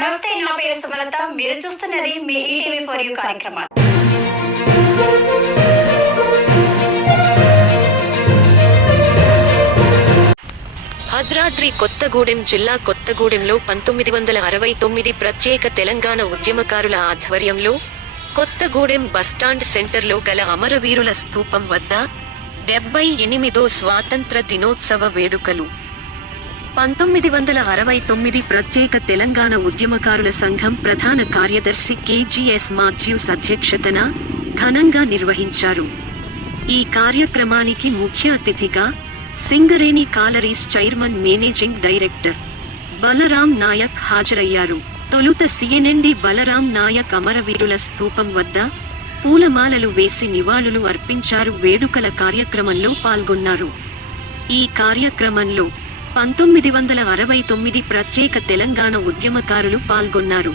నమస్తే, నా పేరు సుమలత. మీరు చూస్తున్నది మీ ఈటీవీ ఫర్ యూ కార్యక్రమం. భద్రాద్రి కొత్తగూడెం జిల్లా కొత్తగూడెంలో 1969 ప్రత్యేక తెలంగాణ ఉద్యమకారుల ఆధ్వర్యంలో కొత్తగూడెం బస్టాండ్ సెంటర్లో గల అమరవీరుల స్తూపం వద్ద 78వ స్వాతంత్ర దినోత్సవ వేడుకలు. 1969 ప్రత్యేక తెలంగాణ ఉద్యమకారుల సంఘం ప్రధాన కార్యదర్శి KGS మాథ్యూస్ అధ్యక్షతన ఘనంగా నిర్వహించారు. ఈ కార్యక్రమానికి ముఖ్య అతిథిగా Singareni collieries chairman managing director Balram Naik హాజరయ్యారు. తొలుత సిఎన్ఎండి బలరాం నాయక్ అమరవీరుల స్తూపం వద్ద పూలమాలలు వేసి నివాళులు అర్పించారు. వేడుకల కార్యక్రమంలో పాల్గొన్నారు. ఈ కార్యక్రమంలో 1969 ప్రత్యేక తెలంగాణ ఉద్యమకారులు పాల్గొన్నారు.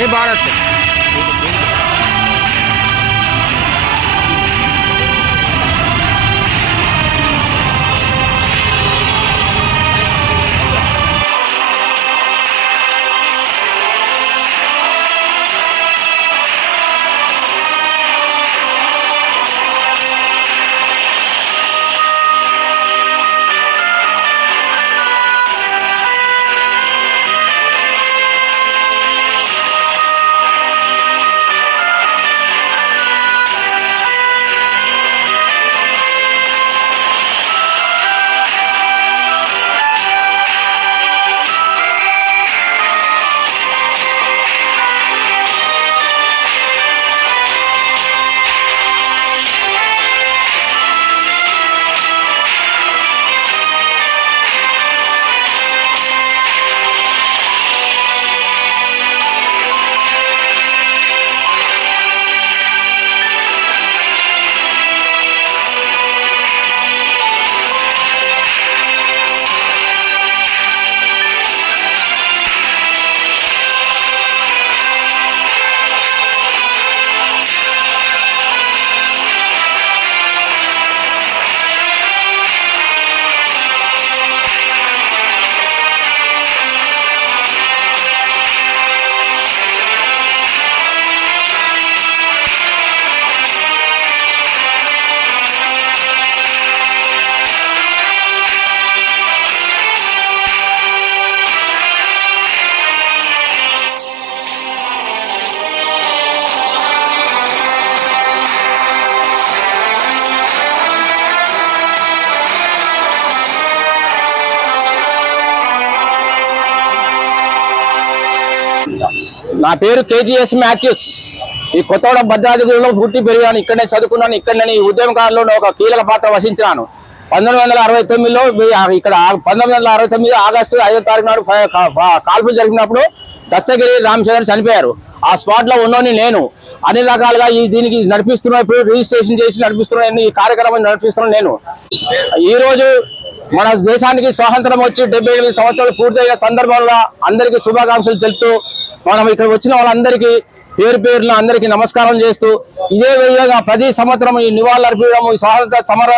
ये भारत నా పేరు KGS మాథ్యూస్. ఈ కొత్తగూడెం భద్రాద్రిలో పుట్టి పెరిగాను. ఇక్కడనే చదువుకున్నాను. ఇక్కడనే ఈ ఉద్యమకారులో ఒక కీలక పాత్ర వహించినాను. 1969లో ఇక్కడ 1969 ఆగస్టు 5వ తారీఖు నాడు కాల్పులు జరిగినప్పుడు దస్తగిరి రామచంద్ర చనిపోయారు. ఆ స్పాట్లో ఉన్నోని నేను. అన్ని రకాలుగా దీనికి నడిపిస్తున్నా, ఇప్పుడు రిజిస్ట్రేషన్ చేసి నడిపిస్తున్నాను. ఈ కార్యక్రమం నడిపిస్తున్నాను నేను. ఈరోజు మన దేశానికి స్వాతంత్రం వచ్చి 78 సంవత్సరాలు పూర్తయిన సందర్భంలో అందరికీ శుభాకాంక్షలు తెలుపుతూ మనం ఇక్కడ వచ్చిన వాళ్ళందరికీ పేరు పేరున అందరికీ నమస్కారం చేస్తూ ఇదే విధంగా ప్రతి సంవత్సరం ఈ నివాళులు అర్పించడం, ఈ స్వాతంత్ర సమర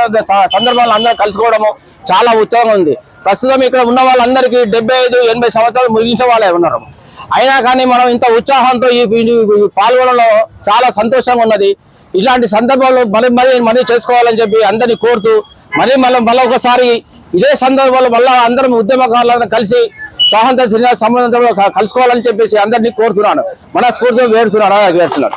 సందర్భంలో అందరూ కలుసుకోవడము చాలా ఉత్సాహంగా ఉంది. ప్రస్తుతం ఇక్కడ ఉన్న వాళ్ళందరికీ 75-80 సంవత్సరాలు ముగించిన వాళ్ళే ఉన్నారు. అయినా కానీ మనం ఇంత ఉత్సాహంతో ఈ పాల్గొనడంలో చాలా సంతోషంగా ఉన్నది. ఇలాంటి సందర్భంలో మరీ చేసుకోవాలని చెప్పి అందరినీ కోరుతూ మళ్ళీ ఒకసారి ఇదే సందర్భంలో మళ్ళీ అందరం ఉద్యమకారులను కలిసి స్వాతంత్ర సంబంధంలో కలుసుకోవాలని చెప్పేసి అందరినీ కోరుతున్నాను. మనస్ఫూర్తిగా వేడుతున్నాను.